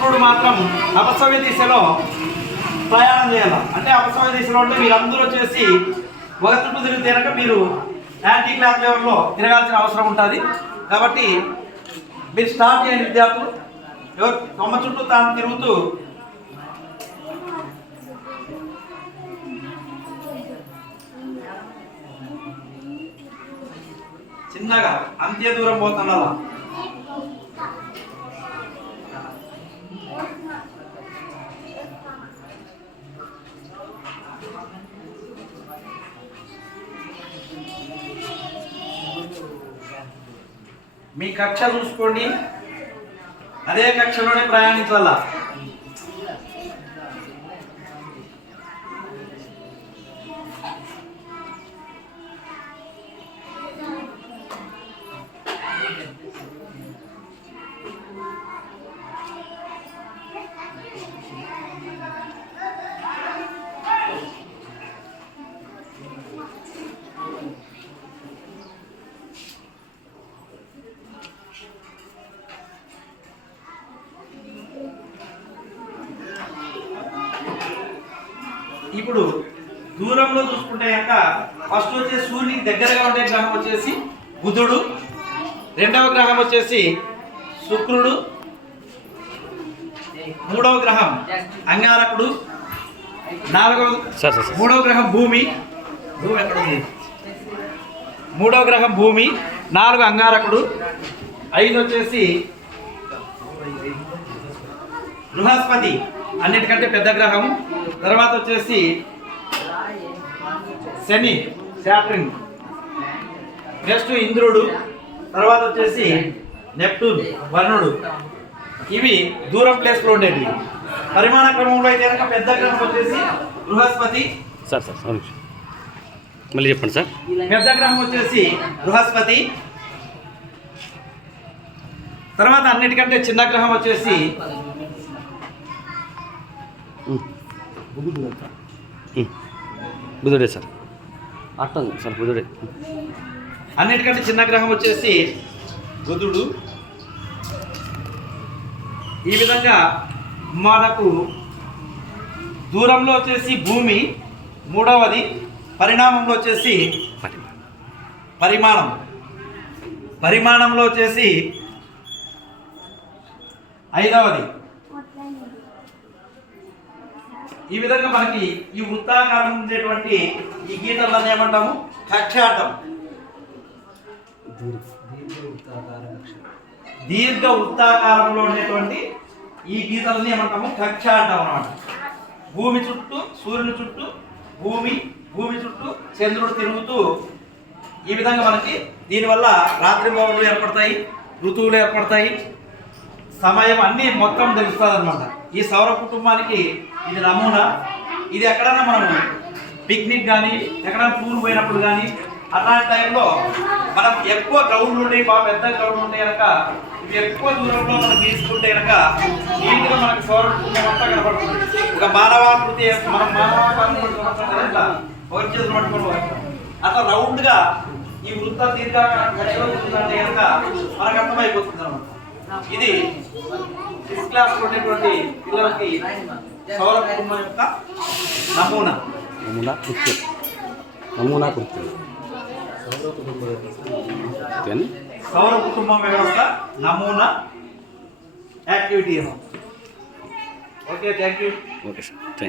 శుక్రుడు మాత్రం అపసవ్య దిశలో ప్రయాణం చేయాలి. అంటే అపసవ్య దిశలో అంటే మీరందరూ వచ్చేసి ఒక చుట్టూ తిరిగితే కనుక మీరు యాంటీ క్లాక్ లెవెల్లో తిరగాల్సిన అవసరం ఉంటుంది. కాబట్టి మీరు స్టార్ట్ చేయండి విద్యార్థులు. ఎవరు తొమ్మ చుట్టూ తాను తిరుగుతూ చిన్నగా అంత్య దూరం పోతున్నా. మీ కక్ష చూసుకోండి, అదే కక్షలోనే ప్రయాణించాలా. ఇప్పుడు దూరంలో చూసుకుంటే కనుక ఫస్ట్ వచ్చేసి సూర్యునికి దగ్గరగా ఉండే గ్రహం వచ్చేసి బుధుడు, రెండవ గ్రహం వచ్చేసి శుక్రుడు, మూడవ గ్రహం అంగారకుడు, మూడవ గ్రహం భూమి, మూడవ గ్రహం భూమి, 4 అంగారకుడు, 5 వచ్చేసి బృహస్పతి అన్నిటికంటే పెద్ద గ్రహం, తర్వాత వచ్చేసి శని శాట్రిన్, నెక్స్ట్ ఇంద్రుడు, తర్వాత వచ్చేసి నెప్టూన్ వరుణుడు. ఇవి దూరం ప్లేస్లో ఉండేవి. పరిమాణ క్రమంలో అయితే కనుక పెద్ద గ్రహం వచ్చేసి బృహస్పతి. మళ్ళీ చెప్పండి సార్. పెద్ద గ్రహం వచ్చేసి బృహస్పతి. తర్వాత అన్నిటికంటే చిన్న గ్రహం వచ్చేసి బుధుడే సార్. అర్థం సార్, బుధుడే. అన్నిటికంటే చిన్న గ్రహం వచ్చేసి బుధుడు. ఈ విధంగా మనకు దూరంలో వచ్చేసి భూమి, మూడవది పరిణామంలో వచ్చేసి పరిమాణంలో వచ్చేసి 5వది. ఈ విధంగా మనకి ఈ వృత్తాకారం ఉండేటువంటి ఈ గీతలను ఏమంటాము? కక్షాటం. దీర్ఘ వృత్తాకారంలో ఉండేటువంటి ఈ గీతలని ఏమంటాము? కక్షాటం అన్నమాట. భూమి చుట్టూ సూర్యుని చుట్టూ భూమి చుట్టూ చంద్రుడు తిరుగుతూ ఈ విధంగా మనకి దీనివల్ల రాత్రింబవళ్ళు ఏర్పడతాయి, ఋతువులు ఏర్పడతాయి, సమయం అన్నీ మొత్తం తెలుస్తుంది అనమాట. ఈ సౌర కుటుంబానికి ఇది నమూనా. ఇది ఎక్కడైనా మనం పిక్నిక్ కానీ ఎక్కడైనా టూర్ పోయినప్పుడు కానీ అట్లాంటి టైంలో మనం ఎక్కువ గ్రౌండ్లు ఉంటాయి, బాగా పెద్ద గ్రౌండ్లు ఉంటాయి కనుక ఇవి ఎక్కువ దూరంలో మనం తీసుకుంటే కనుక నీట్గా మనకి సౌర కుటుంబం అంతా కనపడుతుంది. ఒక మానవాకృతి మనం అట్లా రౌండ్గా ఈ వృత్త దీర్ఘంటే కనుక మనకు అర్థమైపోతుంది అనమాట. ఇది 6th క్లాస్ ఉండేటువంటి పిల్లలకి సౌర కుటుంబం యొక్క నమూనా సౌర కుటుంబం వ్యవస్థ నమూనా activity. Okay, thank you. Okay sir, thank you.